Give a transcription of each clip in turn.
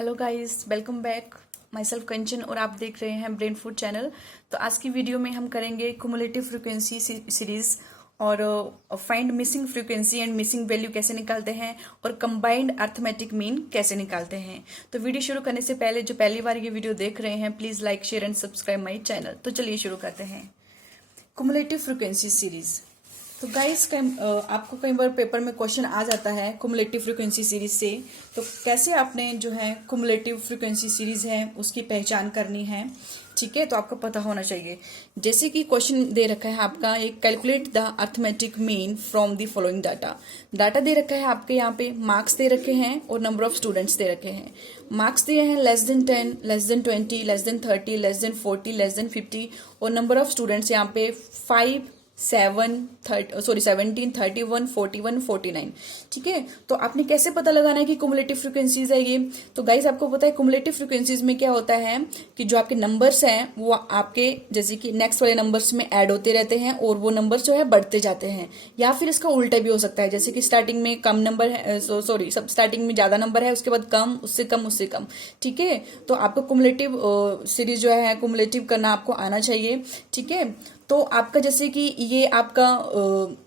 Hello guys, welcome back. Myself Kanchan और आप देख रहे हैं ब्रेन फूड चैनल। तो आज की वीडियो में हम करेंगे कुमुलेटिव फ्रीक्वेंसी सीरीज और find missing frequency and missing value कैसे निकालते हैं और कंबाइंड अर्थमेटिक मीन कैसे निकालते हैं। तो वीडियो शुरू करने से पहले जो पहली बार ये वीडियो देख रहे हैं, please like share and subscribe my channel. तो चलिए शुरू करते हैं कुमुलेटिव फ्रीक्वेंसी सीरीज। तो गाइस आपको कई बार पेपर में क्वेश्चन आ जाता है कुमुलेटिव फ्रीक्वेंसी सीरीज से, तो कैसे आपने जो है कुमुलेटिव फ्रीक्वेंसी सीरीज है उसकी पहचान करनी है। ठीक है, तो आपको पता होना चाहिए। जैसे कि क्वेश्चन दे रखा है आपका, एक calculate the arithmetic mean from the following data दे रखा है आपके यहाँ पे, मार्क्स दे रखे हैं और नंबर ऑफ स्टूडेंट्स दे रखे हैं। मार्क्स दिए हैं less than 10, less than 20, less than 30, less than 40, less than 50 और नंबर ऑफ स्टूडेंट्स यहाँ पे 5, 17, 31, 41, 49। ठीक है, तो आपने कैसे पता लगाना है कि कुमुलेटिव फ्रीक्वेंसीज है ये। तो गाइस आपको पता है कुमुलेटिव फ्रीक्वेंसीज में क्या होता है कि जो आपके नंबर्स हैं वो आपके जैसे कि नेक्स्ट वाले नंबर्स में ऐड होते रहते हैं और वो नंबर्स जो है बढ़ते जाते हैं, या फिर इसका उल्टा भी हो सकता है। जैसे कि स्टार्टिंग में कम नंबर है, सब स्टार्टिंग में ज्यादा नंबर है, उसके बाद कम, उससे कम, उससे कम। ठीक है, तो आपको कुमुलेटिव सीरीज जो है कुमुलेटिव करना आपको आना चाहिए। ठीक है, तो आपका जैसे कि ये आपका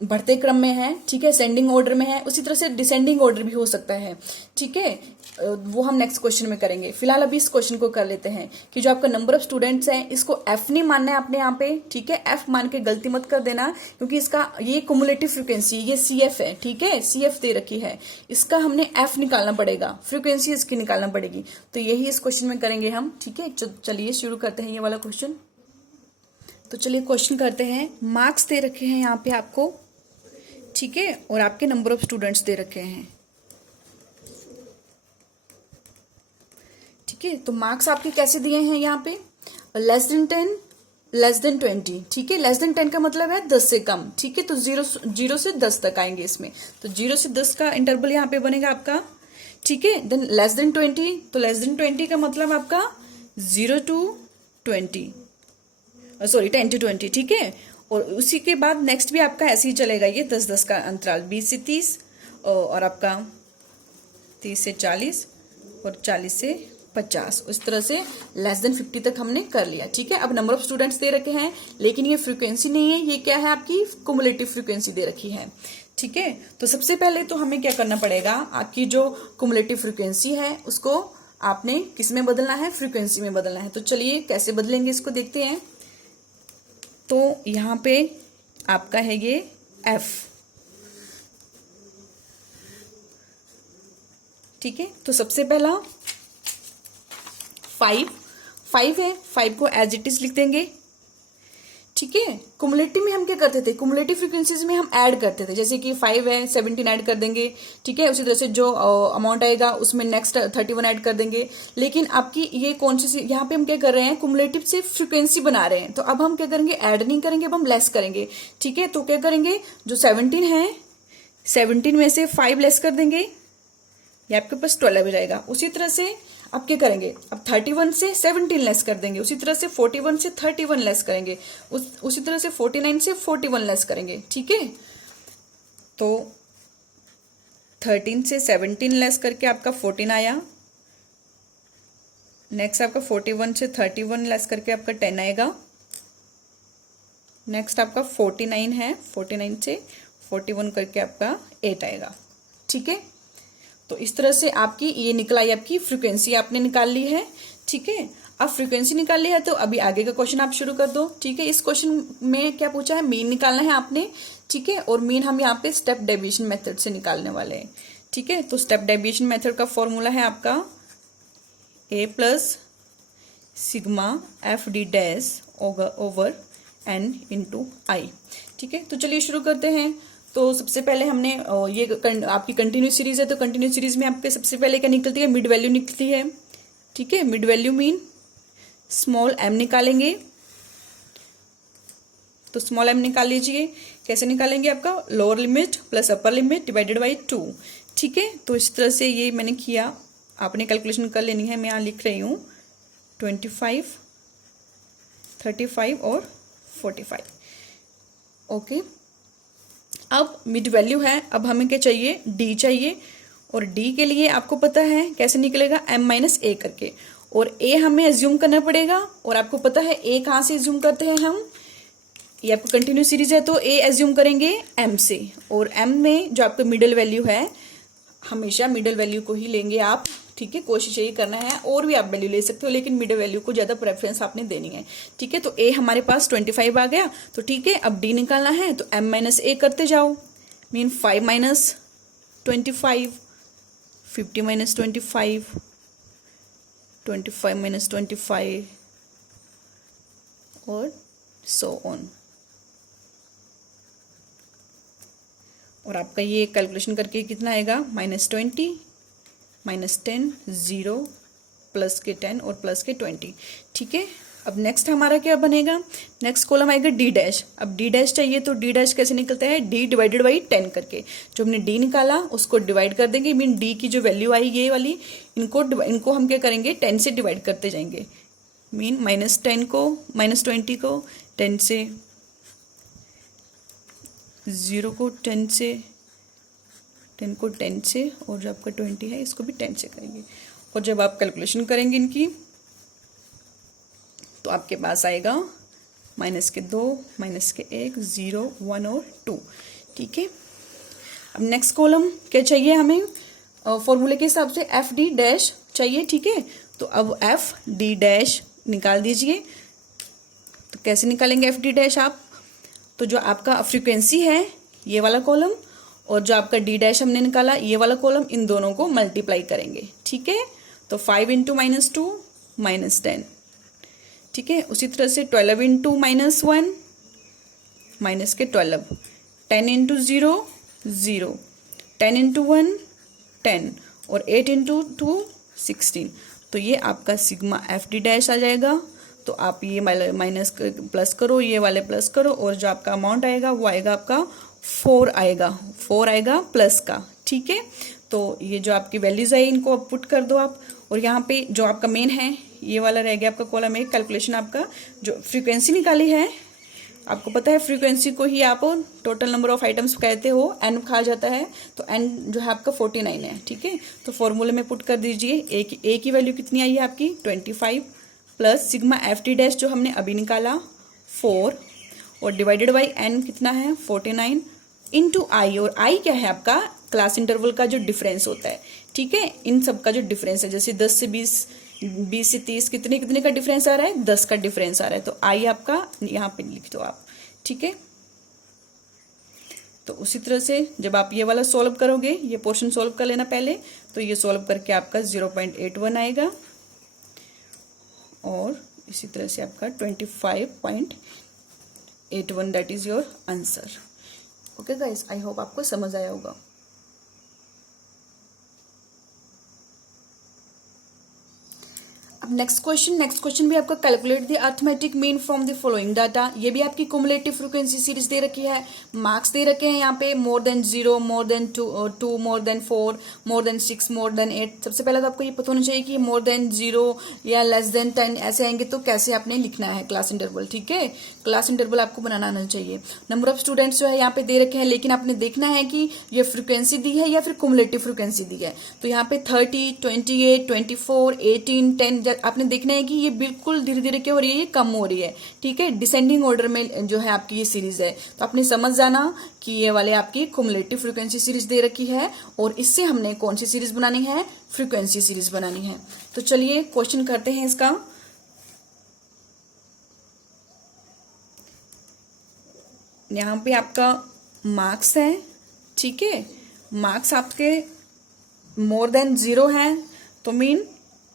बढ़ते क्रम में है, ठीक है, सेंडिंग ऑर्डर में है, उसी तरह से डिसेंडिंग ऑर्डर भी हो सकता है। ठीक है, वो हम नेक्स्ट क्वेश्चन में करेंगे। फिलहाल अभी इस क्वेश्चन को कर लेते हैं कि जो आपका नंबर ऑफ स्टूडेंट्स हैं इसको एफ नहीं मानना है आपने यहाँ पे। ठीक है, एफ मान के गलती मत कर देना, क्योंकि इसका ये कुमुलेटिव फ्रीक्वेंसी ये सी एफ है। ठीक है, सी एफ दे रखी है, इसका हमने एफ निकालना पड़ेगा, फ्रीक्वेंसी इसकी निकालना पड़ेगी। तो यही इस क्वेश्चन में करेंगे हम। ठीक है, चलिए शुरू करते हैं ये वाला क्वेश्चन। तो चलिए क्वेश्चन करते हैं। मार्क्स दे रखे हैं यहाँ पे आपको, ठीक है, और आपके नंबर ऑफ स्टूडेंट्स दे रखे हैं। ठीक है, तो मार्क्स आपके कैसे दिए हैं यहाँ पे, लेस देन 10, लेस देन 20। ठीक है, लेस देन 10 का मतलब है 10 से कम। ठीक है, तो 0 से 10 तक आएंगे इसमें, तो 0 से 10 का इंटरवल यहाँ पे बनेगा आपका। ठीक है, देन लेस देन 20, तो लेस देन 20 का मतलब आपका 0 to 20, सॉरी 10 to 20। ठीक है, और उसी के बाद नेक्स्ट भी आपका ऐसे ही चलेगा, ये 10-10 का अंतराल, 20 से 30 और आपका 30 से 40 और 40 से 50, उस तरह से लेस देन 50 तक हमने कर लिया। ठीक है, अब नंबर ऑफ स्टूडेंट्स दे रखे हैं, लेकिन ये फ्रीक्वेंसी नहीं है, ये क्या है आपकी कुमुलेटिव फ्रीक्वेंसी दे रखी है। ठीक है, तो सबसे पहले तो हमें क्या करना पड़ेगा, आपकी जो कुमुलेटिव फ्रीक्वेंसी है उसको आपने किस में बदलना है, फ्रीक्वेंसी में बदलना है। तो चलिए कैसे बदलेंगे इसको देखते हैं। तो यहां पे आपका है ये F। ठीक है, तो सबसे पहला 5 है, 5 को एज इट इज लिख देंगे। ठीक है, कुमुलेटिव में हम क्या करते थे, कुमुलेटिव फ्रीक्वेंसीज में हम ऐड करते थे, जैसे कि 5 है 17 ऐड कर देंगे। ठीक है, उसी तरह से जो अमाउंट आएगा उसमें नेक्स्ट 31 ऐड कर देंगे। लेकिन आपकी ये कौन सी, यहाँ पे हम क्या कर रहे हैं, कुमुलेटिव से फ्रीक्वेंसी बना रहे हैं, तो अब हम क्या करेंगे, ऐड नहीं करेंगे, अब हम लेस करेंगे। ठीक है, तो क्या करेंगे, जो 17 है 17 में से 5 लेस कर देंगे, ये आपके पास 12 हो जाएगा। उसी तरह से अब क्या करेंगे, अब 31 से 17 लेस कर देंगे, उसी तरह से 41 से 31 लेस करेंगे, उसी तरह से 49 से 41 लेस करेंगे। ठीक है, तो 13 से 17 लेस करके आपका 14 आया। नेक्स्ट आपका 41 से 31 लेस करके आपका 10 आएगा। नेक्स्ट आपका 49 है, 49 से 41 करके आपका 8 आएगा। ठीक है, तो इस तरह से आपकी ये निकल आई, आपकी फ्रीक्वेंसी आपने निकाल ली है। ठीक है, अब फ्रीक्वेंसी निकाल ली है तो अभी आगे का क्वेश्चन आप शुरू कर दो। ठीक है, इस क्वेश्चन में क्या पूछा है, मीन निकालना है आपने। ठीक है, और मीन हम यहाँ पे स्टेप डेविएशन मेथड से निकालने वाले हैं। ठीक है, तो स्टेप डेविएशन मेथड का फॉर्मूला है आपका a plus sigma f d dash over n into i. ठीक है, तो चलिए शुरू करते हैं। तो सबसे पहले हमने ये आपकी कंटिन्यूस सीरीज है, तो कंटिन्यूस सीरीज में आपके सबसे पहले क्या निकलती है, मिड वैल्यू निकलती है। ठीक है, mid value mean small m निकालेंगे, तो स्मॉल m निकाल लीजिए। कैसे निकालेंगे, आपका lower limit plus upper limit divided by 2। ठीक है, तो इस तरह से ये मैंने किया, आपने कैलकुलेशन कर लेनी है। मैं यहाँ लिख रही हूँ 25, 35 और 45। ओके, अब मिड वैल्यू है, अब हमें क्या चाहिए, d चाहिए, और डी के लिए आपको पता है कैसे निकलेगा, m माइनस ए करके, और ए हमें एज्यूम करना पड़ेगा, और आपको पता है ए कहाँ से एज्यूम करते हैं हम, ये आपको कंटिन्यू सीरीज है तो ए एज्यूम करेंगे m से, और m में जो आपका मिडिल वैल्यू है हमेशा मिडिल वैल्यू को ही लेंगे आप, ठीक है, कोशिश यही करना है, और भी आप वैल्यू ले सकते हो लेकिन मिडिल वैल्यू को ज्यादा प्रेफरेंस आपने देनी है, ठीक है। तो ए हमारे पास 25 आ गया, तो ठीक है अब डी निकालना है, तो m माइनस ए करते जाओ, मीन 5 माइनस 25, 50 माइनस 25, 25 माइनस 25 और सो ऑन। और आपका ये कैलकुलेशन करके कितना आएगा, -20 -10 0 प्लस के 10 और प्लस के 20, ठीक है। अब नेक्स्ट हमारा क्या बनेगा, नेक्स्ट कॉलम आएगा डी डैश। अब डी डैश चाहिए तो डी डैश कैसे निकलता है, डी डिवाइडेड बाई 10 करके, जो हमने डी निकाला उसको डिवाइड कर देंगे, मीन डी की जो वैल्यू आई ये वाली, इनको हम क्या करेंगे 10 से डिवाइड करते जाएंगे, मीन -10 को -20 को 10 से, 0 को 10 से, 10 को 10 से, और जो आपका 20 है इसको भी 10 से करेंगे। और जब आप कैलकुलेशन करेंगे इनकी तो आपके पास आएगा -2 -1 0 1 और 2, ठीक है। अब नेक्स्ट कॉलम क्या चाहिए हमें, फॉर्मूले के हिसाब से एफ डी डैश चाहिए, ठीक है। तो अब एफ डी डैश निकाल दीजिए। तो कैसे निकालेंगे एफ डी डैश आप, तो जो आपका फ्रीक्वेंसी है ये वाला कॉलम, और जो आपका डी डैश हमने निकाला ये वाला कॉलम, इन दोनों को मल्टीप्लाई करेंगे, ठीक है। तो 5 इंटू -2 -10, ठीक है। उसी तरह से 12 इंटू -1 माइनस के 12, 10 इंटू 0 0, 10 इंटू 1 10, और 8 इंटू 2 16। तो ये आपका सिग्मा एफ डी डैश आ जाएगा। तो आप ये माइनस प्लस करो, ये वाले प्लस करो, और जो आपका अमाउंट आएगा वो आएगा आपका 4 आएगा प्लस का, ठीक है। तो ये जो आपकी वैल्यूज है इनको आप पुट कर दो आप, और यहाँ पे जो आपका मेन है ये वाला रह गया आपका कॉलम एक, कैलकुलेशन आपका जो फ्रीक्वेंसी निकाली है, आपको पता है फ्रीक्वेंसी को ही आप टोटल नंबर ऑफ आइटम्स कहते हो, एन कहा जाता है, तो एन जो है आपका 49 है, ठीक है। तो फॉर्मूले में पुट कर दीजिए, ए की वैल्यू कितनी आई है आपकी 25 plus sigma F T dash जो हमने अभी निकाला 4, और डिवाइडेड बाई एन कितना है 49 इंटू आई, और आई क्या है आपका क्लास इंटरवल का जो डिफरेंस होता है, ठीक है। इन सब का जो डिफरेंस है, जैसे 10 से 20, 20 से 30 कितने का डिफरेंस आ रहा है, 10 का डिफरेंस आ रहा है, तो आई आपका यहाँ पे लिख दो आप, ठीक है। तो उसी तरह से जब आप ये वाला सॉल्व करोगे, ये पोर्शन सॉल्व कर लेना पहले, तो ये सॉल्व करके आपका 0.81 आएगा, और इसी तरह से आपका 25.81, that is your answer. Okay guys, I hope आपको समझ आया होगा। अब नेक्स्ट क्वेश्चन भी आपका calculate the arithmetic mean from the following data. ये भी आपकी कुमुलेटिव फ्रीक्वेंसी सीरीज दे रखी है, मार्क्स दे रखे हैं यहाँ पे more than 0, more than 2, more than 4, more than 6, more than 8। सबसे पहले तो आपको ये पता होना चाहिए कि मोर देन 0 या लेस देन 10 ऐसे आएंगे तो कैसे आपने लिखना है क्लास इंटरवल, ठीक है। क्लास इंटरवल आपको बनाना आना चाहिए। नंबर ऑफ स्टूडेंट्स जो है यहाँ पे दे रखे हैं, लेकिन आपने देखना है कि ये फ्रीक्वेंसी दी है या फिर कुमुलेटिव फ्रीक्वेंसी दी है। तो यहाँ पे 30, 28, 24, 18, 10 आपने देखना है कि ये बिल्कुल धीरे धीरे क्या हो रही है, ये कम हो रही है, ठीक है। डिसेंडिंग ऑर्डर में जो है आपकी ये सीरीज है, तो आपने समझ जाना कि ये वाले आपकी कुमुलेटिव फ्रीक्वेंसी सीरीज दे रखी है, और इससे हमने कौन सी सीरीज बनानी है, फ्रीक्वेंसी सीरीज बनानी है। तो चलिए क्वेश्चन करते हैं इसका। यहाँ पे आपका मार्क्स है, ठीक है। मार्क्स आपके मोर देन 0 है, तो मीन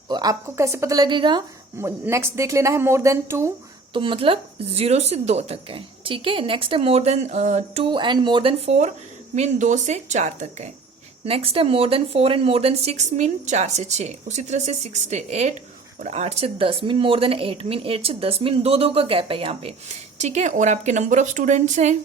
आपको कैसे पता लगेगा, नेक्स्ट देख लेना है मोर देन 2, तो मतलब 0 से 2 तक है, ठीक है। नेक्स्ट है more than 2 and more than 4 mean 2 से 4 तक है। नेक्स्ट है more than 4 and more than 6 mean 4 से 6। उसी तरह से 6 से 8 और 8 से 10 मीन मोर देन 8 मीन 8 से 10 मीन 2 का गैप है यहाँ पे, ठीक है। और आपके नंबर ऑफ स्टूडेंट्स हैं,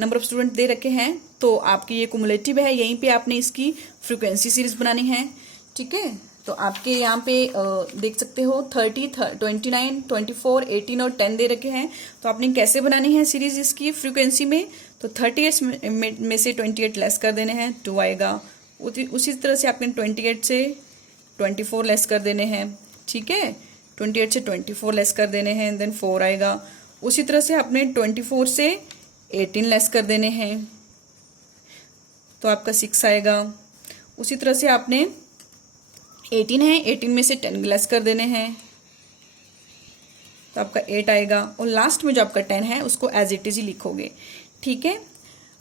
नंबर ऑफ स्टूडेंट दे रखे हैं, तो आपकी ये कुमुलेटिव है, यहीं पे आपने इसकी फ्रीक्वेंसी सीरीज बनानी है, ठीक है। तो आपके यहाँ पे देख सकते हो 30, 29, 24, 18 और 10 दे रखे हैं। तो आपने कैसे बनानी है सीरीज इसकी फ्रीक्वेंसी में, तो 38 में से 28 लेस कर देने हैं, 2 आएगा। उसी तरह से आपने 28 से 24 लेस कर देने हैं, ठीक है। 28 से 24 लेस कर देने हैं, देन 4 आएगा। उसी तरह से आपने 24 से 18 लेस कर देने हैं, तो आपका 6 आएगा। उसी तरह से आपने 18 है, 18 में से 10 लेस कर देने हैं, तो आपका 8 आएगा। और लास्ट में जो आपका 10 है उसको एज इट इज ही लिखोगे, ठीक है।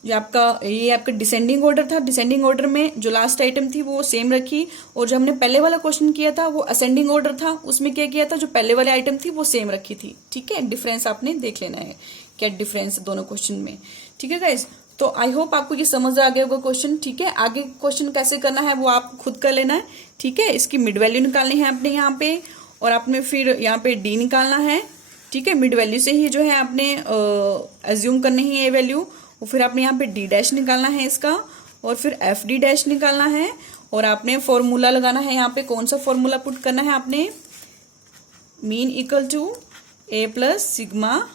जो आपका ये आपका डिसेंडिंग ऑर्डर था, डिसेंडिंग ऑर्डर में जो लास्ट आइटम थी वो सेम रखी, और जो हमने पहले वाला क्वेश्चन किया था वो असेंडिंग ऑर्डर था, उसमें क्या किया था, जो पहले वाले आइटम थी वो सेम रखी थी, ठीक है। डिफरेंस आपने देख लेना है, क्या डिफरेंस दोनों क्वेश्चन में, ठीक है गाइस। तो आई होप आपको ये समझ आ गया होगा क्वेश्चन, ठीक है। आगे क्वेश्चन कैसे करना है वो आप खुद कर लेना है, ठीक है। इसकी मिड वैल्यू निकालनी है आपने यहाँ पे, और आपने फिर यहाँ पे डी निकालना है, ठीक है। मिड वैल्यू से ही जो है आपने एज्यूम करनी है ये वैल्यू, और फिर आपने यहाँ पे डी डैश निकालना है इसका, और फिर एफ डी डैश निकालना है, और आपने फॉर्मूला लगाना है यहाँ पे। कौन सा फॉर्मूला पुट करना है आपने, mean equal to a plus sigma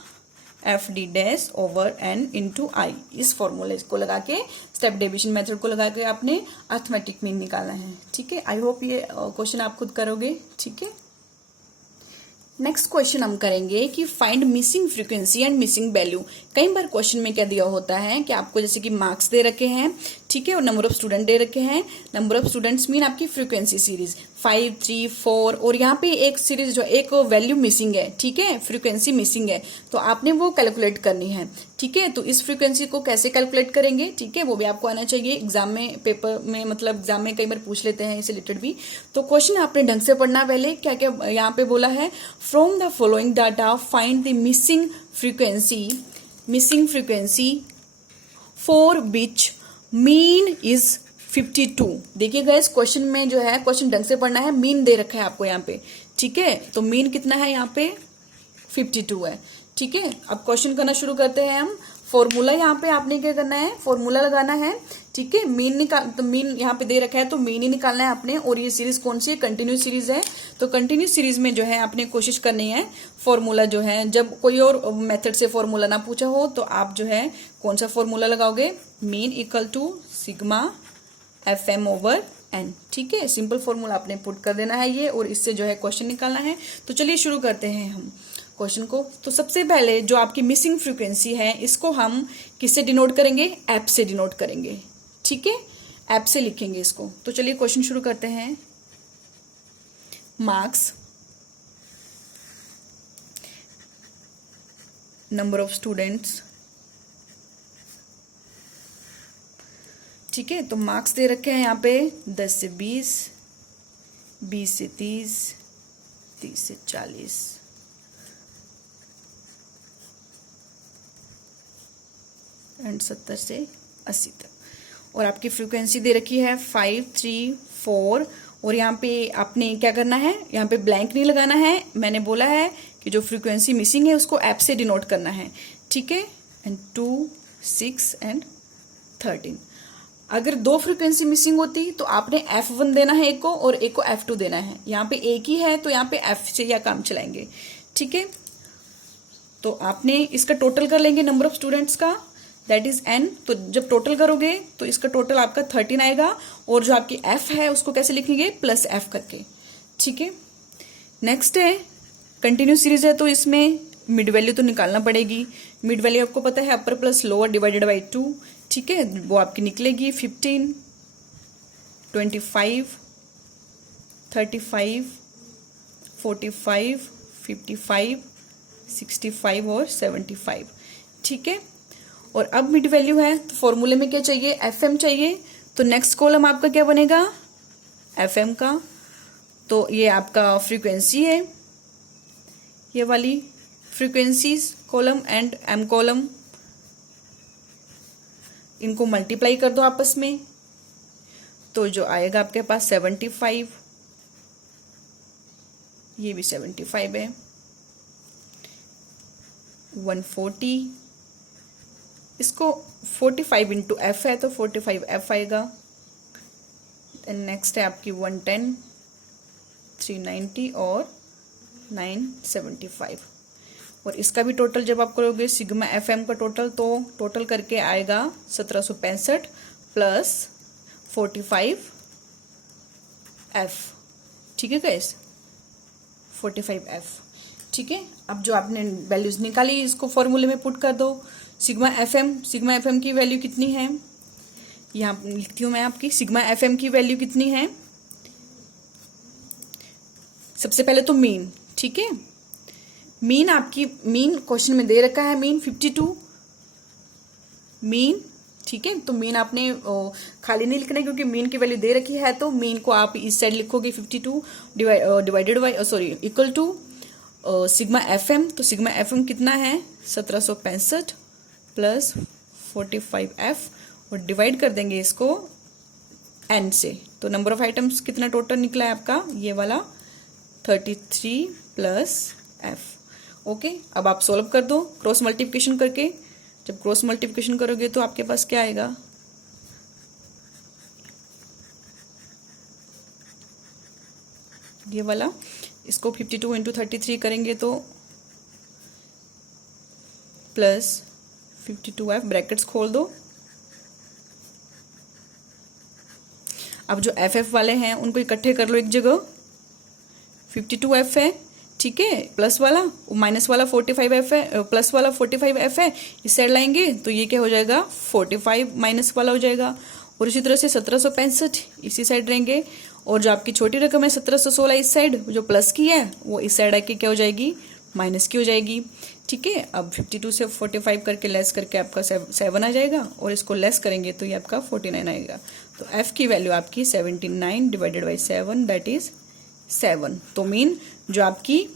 f d dash over n into i. इस फॉर्मूले को लगा के, स्टेप डिविजन मेथड को लगा के आपने अर्थमेटिक मीन निकालना है, ठीक है। आई होप ये क्वेश्चन आप खुद करोगे, ठीक है। नेक्स्ट क्वेश्चन हम करेंगे कि find missing frequency and missing value. कई बार क्वेश्चन में क्या दिया होता है कि आपको जैसे कि मार्क्स दे रखे हैं, ठीक है, और नंबर ऑफ स्टूडेंट दे रखे हैं। नंबर ऑफ स्टूडेंट्स मीन आपकी फ्रीक्वेंसी सीरीज 5, 3, 4, और यहाँ पे एक सीरीज जो एक वैल्यू मिसिंग है, ठीक है, फ्रीक्वेंसी मिसिंग है, तो आपने वो कैलकुलेट करनी है, ठीक है। तो इस फ्रीक्वेंसी को कैसे कैलकुलेट करेंगे, ठीक है, वो भी आपको आना चाहिए। एग्जाम में, पेपर में, मतलब एग्जाम में कई बार पूछ लेते हैं इससे रिलेटेड भी। तो क्वेश्चन आपने ढंग से पढ़ना पहले। क्या क्या यहाँ पे बोला है, from the following data find the missing frequency for which mean is 52। देखिए गाइस, क्वेश्चन में जो है, क्वेश्चन ढंग से पढ़ना है। मीन दे रखा है आपको यहाँ पे, ठीक है। तो मीन कितना है यहाँ पे, 52 है, ठीक है। अब क्वेश्चन करना शुरू करते हैं हम। फॉर्मूला यहाँ पे आपने क्या करना है, फॉर्मूला लगाना है, ठीक है। मीन निकाल, तो मीन यहाँ पे दे रखा है तो मीन ही निकालना है आपने। और ये सीरीज कौन सी है, कंटिन्यूस सीरीज है। तो कंटिन्यूस सीरीज में जो है आपने कोशिश करनी है फॉर्मूला जो है, जब कोई और मेथड से फॉर्मूला ना पूछा हो तो आप जो है कौन सा फॉर्मूला लगाओगे, mean equal to sigma F M over N, ठीक है। सिंपल फॉर्मूला आपने पुट कर देना है ये, और इससे जो है क्वेश्चन निकालना है। तो चलिए शुरू करते हैं हम क्वेश्चन को। तो सबसे पहले जो आपकी मिसिंग फ्रीक्वेंसी है इसको हम किससे डिनोट करेंगे, एफ से डिनोट करेंगे, ठीक है। एफ से लिखेंगे इसको। तो चलिए क्वेश्चन शुरू करते हैं। मार्क्स, नंबर ऑफ स्टूडेंट्स, ठीक है। तो मार्क्स दे रखे हैं यहाँ पे 10 से 20, 20 से 30, 30 से 40, एंड 70 से 80 तक। और आपकी फ्रीक्वेंसी दे रखी है 5, 3, 4। और यहाँ पे आपने क्या करना है, यहाँ पे ब्लैंक नहीं लगाना है। मैंने बोला है कि जो फ्रीक्वेंसी मिसिंग है उसको एफ से डिनोट करना है, ठीक है। And 2, 6 and 13। अगर 2 फ्रीक्वेंसी मिसिंग होती तो आपने F1 देना है एक को, और एक को F2 देना है। यहाँ पे एक ही है तो यहाँ पे F से या काम चलाएंगे, ठीक है। तो आपने इसका टोटल कर लेंगे नंबर ऑफ स्टूडेंट्स का, दैट इज n। तो जब टोटल करोगे तो इसका टोटल आपका 13 आएगा। और जो आपकी f है उसको कैसे लिखेंगे, प्लस f करके, ठीक है। नेक्स्ट है कंटिन्यूस सीरीज है, तो इसमें मिड वैल्यू तो निकालना पड़ेगी। मिड वैल्यू आपको पता है अपर प्लस लोअर डिवाइडेड बाई 2, ठीक है। वो आपकी निकलेगी 15, 25, 35, 45, 55, 65 और 75, ठीक है। और अब मिड वैल्यू है तो फॉर्मूले में क्या चाहिए, एफ एम चाहिए। तो नेक्स्ट कॉलम आपका क्या बनेगा, एफ एम का। तो ये आपका फ्रीक्वेंसी है, ये वाली frequencies column and M column, इनको मल्टीप्लाई कर दो आपस में। तो जो आएगा आपके पास 75, ये भी 75 है, 140, इसको 45 इंटू एफ है तो 45 एफ आएगा। देन नेक्स्ट है आपकी 110, 390 और 975। और इसका भी टोटल जब आप करोगे सिग्मा FM का टोटल, तो टोटल करके आएगा 1765 प्लस 45F। ठीक है गाइस, 45F। ठीक है, अब जो आपने वैल्यूज निकाली इसको फॉर्मूले में पुट कर दो। सिग्मा FM की वैल्यू कितनी है, यहाँ लिखती हूँ मैं आपकी। सिग्मा FM की वैल्यू कितनी है, सबसे पहले तो मीन। ठीक है, मीन आपकी, मीन क्वेश्चन में दे रखा है मीन 52 मीन। ठीक है, तो मीन आपने खाली नहीं लिखना है क्योंकि मीन की वैल्यू दे रखी है, तो मीन को आप इस साइड लिखोगे 52 divided by equal to sigma FM। तो सिग्मा FM कितना है 1765 प्लस 45F और डिवाइड कर देंगे इसको n से। तो नंबर ऑफ आइटम्स कितना टोटल निकला है आपका, ये वाला 33 प्लस F। ओके, अब आप सोल्व कर दो क्रॉस मल्टीप्लिकेशन करके। जब क्रॉस मल्टीप्लिकेशन करोगे तो आपके पास क्या आएगा, ये वाला। इसको 52 इंटू 33 करेंगे तो प्लस 52F, ब्रैकेट्स खोल दो। अब जो FF वाले हैं उनको इकट्ठे कर लो एक जगह। 52F है, ठीक है, प्लस वाला माइनस वाला 45F है, प्लस वाला 45F है, इस साइड लाएंगे तो ये क्या हो जाएगा 45 माइनस वाला हो जाएगा। और इसी तरह से 1765 इसी साइड रहेंगे, और जो आपकी छोटी रकम है 1716 इस साइड, जो प्लस की है वो इस साइड आके क्या हो जाएगी, माइनस की हो जाएगी। ठीक है, अब 52 से 45 करके लेस करके आपका 7 आ जाएगा, और इसको लेस करेंगे तो ये आपका 49 आएगा। तो F की वैल्यू आपकी 79 डिवाइडेड बाई 7 दैट इज 7। तो मीन जो आपकी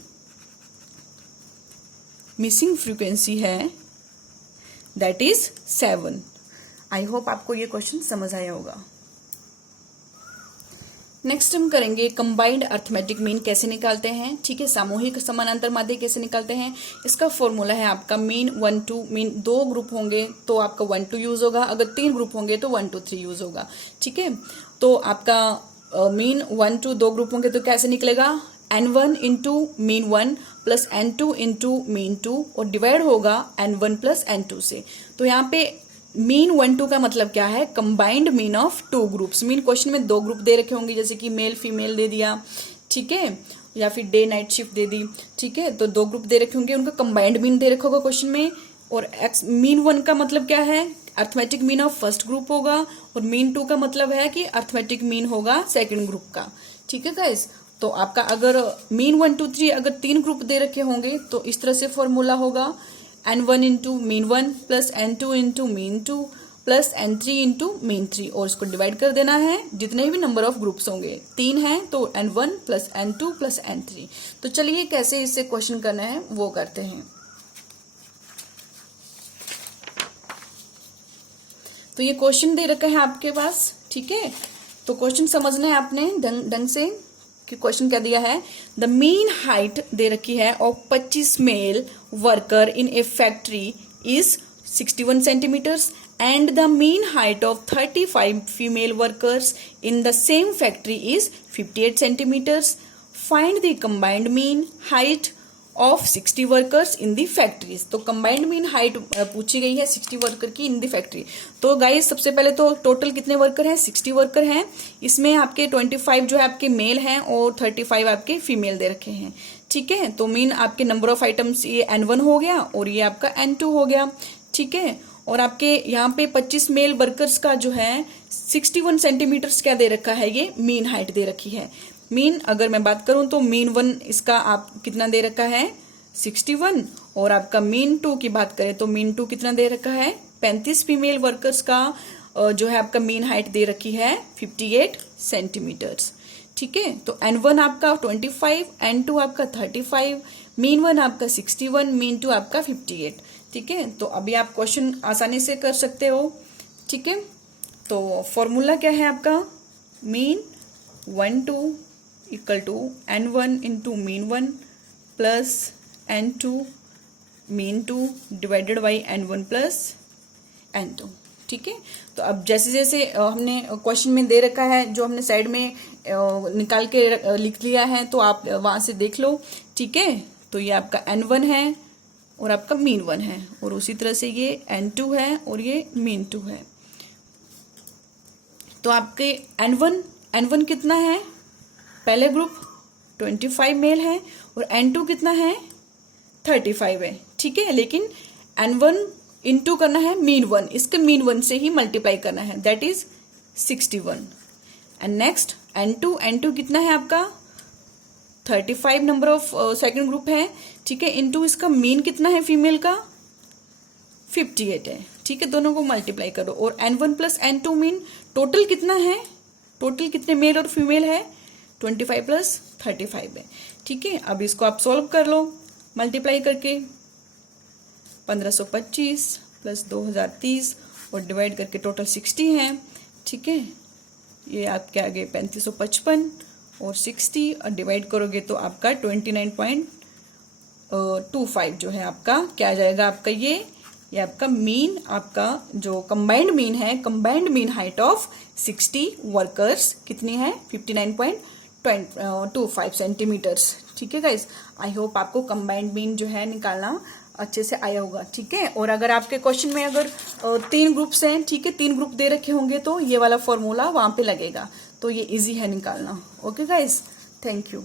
मिसिंग फ्रीक्वेंसी है दैट इज 7। आई होप आपको ये क्वेश्चन समझ आया होगा। नेक्स्ट हम करेंगे कंबाइंड अर्थमेटिक मीन कैसे निकालते हैं। ठीक है, सामूहिक समानांतर माध्य कैसे निकालते हैं। इसका फॉर्मूला है आपका मीन 1 2। मीन 2 ग्रुप होंगे तो आपका 1 2 यूज होगा, अगर 3 ग्रुप होंगे तो 1 2 3 यूज होगा। ठीक है, तो आपका मीन 1 2 2 ग्रुप होंगे तो कैसे निकलेगा, n1 into mean 1 plus n2 into mean 2 और डिवाइड होगा n1 प्लस n2 से। तो यहाँ पे मीन 1 2 का मतलब क्या है, combined mean of 2 groups. Mean question में 2 ग्रुप दे रखे होंगे, जैसे कि मेल फीमेल दे दिया, ठीक है, या फिर डे नाइट शिफ्ट दे दी। ठीक है, तो 2 ग्रुप दे रखे होंगे, उनका कंबाइंड मीन दे रखा होगा क्वेश्चन में। और मीन 1 का मतलब क्या है, arithmetic mean of first group होगा, और मीन 2 का मतलब है कि अर्थमेटिक मीन होगा सेकेंड ग्रुप का। ठीक है गाइस, तो आपका अगर मीन 1 2 3 अगर 3 ग्रुप दे रखे होंगे तो इस तरह से फॉर्मूला होगा n1 into mean 1 plus n2 into mean 2 plus n3 into mean 3, और इसको डिवाइड कर देना है जितने भी नंबर ऑफ ग्रुप्स होंगे। 3 हैं तो n1 plus n2 plus n3। तो चलिए कैसे इससे क्वेश्चन करना है वो करते हैं। तो ये क्वेश्चन दे रखा है आपके पास, ठीक है, तो क्वेश्चन समझना है आपने ढंग से कि क्वेश्चन क्या दिया है। द मीन हाइट दे रखी है of 25 male worker in a factory is 61 centimetres and the mean height of 35 female workers in the same factory is 58 centimetres. Find the combined mean height of 60 workers in the factories. तो combined mean height पूछी गई है 60 worker की इन दी factory. तो guys सबसे पहले तो total कितने वर्कर हैं, 60 वर्कर हैं। इसमें आपके 25 जो है आपके मेल हैं और 35 आपके फीमेल दे रखे हैं। ठीक है, तो मीन आपके नंबर ऑफ आइटम्स ये n1 हो गया और ये आपका n2 हो गया। ठीक है, और आपके यहाँ पे 25 मेल वर्कर्स का जो है 61 सेंटीमीटर्स क्या दे रखा है, ये मीन हाइट दे रखी है। मीन अगर मैं बात करूं तो मीन 1 इसका आप कितना दे रखा है 61, और आपका मीन 2 की बात करें तो मीन 2 कितना दे रखा है 35 फीमेल वर्कर्स का जो है आपका मीन हाइट दे रखी है 58 सेंटीमीटर्स। ठीक है, तो n1 आपका 25, n2 आपका 35, मीन 1 आपका 61, मीन 2 आपका 58। ठीक है, तो अभी आप क्वेश्चन आसानी से कर सकते हो। ठीक है, तो फॉर्मूला क्या है आपका, mean 1 2 equal to n1 into mean 1 plus n2 mean 2 divided by n1 plus n2। ठीक है, तो अब जैसे जैसे हमने क्वेश्चन में दे रखा है, जो हमने साइड में निकाल के लिख लिया है, तो आप वहां से देख लो। ठीक है, तो ये आपका n1 है, और आपका मीन 1 है, और उसी तरह से ये N2 है और ये मीन 2 है। तो आपके N1 कितना है, पहले ग्रुप 25 मेल है, और N2 कितना है 35 है, ठीक है। लेकिन N1 इंटू करना है मीन 1, इसके मीन 1 से ही मल्टीप्लाई करना है, that is 61। And next N2 कितना है आपका 35 नंबर ऑफ सेकंड ग्रुप है, ठीक है, इंटू इसका मीन कितना है फीमेल का 58 है, ठीक है। दोनों को मल्टीप्लाई करो, और N1 plus N2 mean total कितना है, टोटल कितने मेल और फीमेल है 25 प्लस 35 है, ठीक है। अब इसको आप सॉल्व कर लो मल्टीप्लाई करके, 1525 प्लस 2030 और डिवाइड करके टोटल 60 है, ठीक है। ये आपके आगे 3555 और 60 और डिवाइड करोगे तो आपका 29.25 जो है आपका क्या आ जाएगा, आपका ये आपका मीन, आपका जो कंबाइंड मीन है, combined mean height of 60 workers कितनी है 59.25 सेंटीमीटर्स, ठीक है गाइस। आई होप आपको कंबाइंड मीन जो है निकालना अच्छे से आया होगा, ठीक है। और अगर आपके क्वेश्चन में अगर 3 ग्रुप्स हैं, ठीक है, 3 ग्रुप दे रखे होंगे तो ये वाला फॉर्मूला वहां पे लगेगा, तो ये इजी है निकालना। Okay guys, thank you.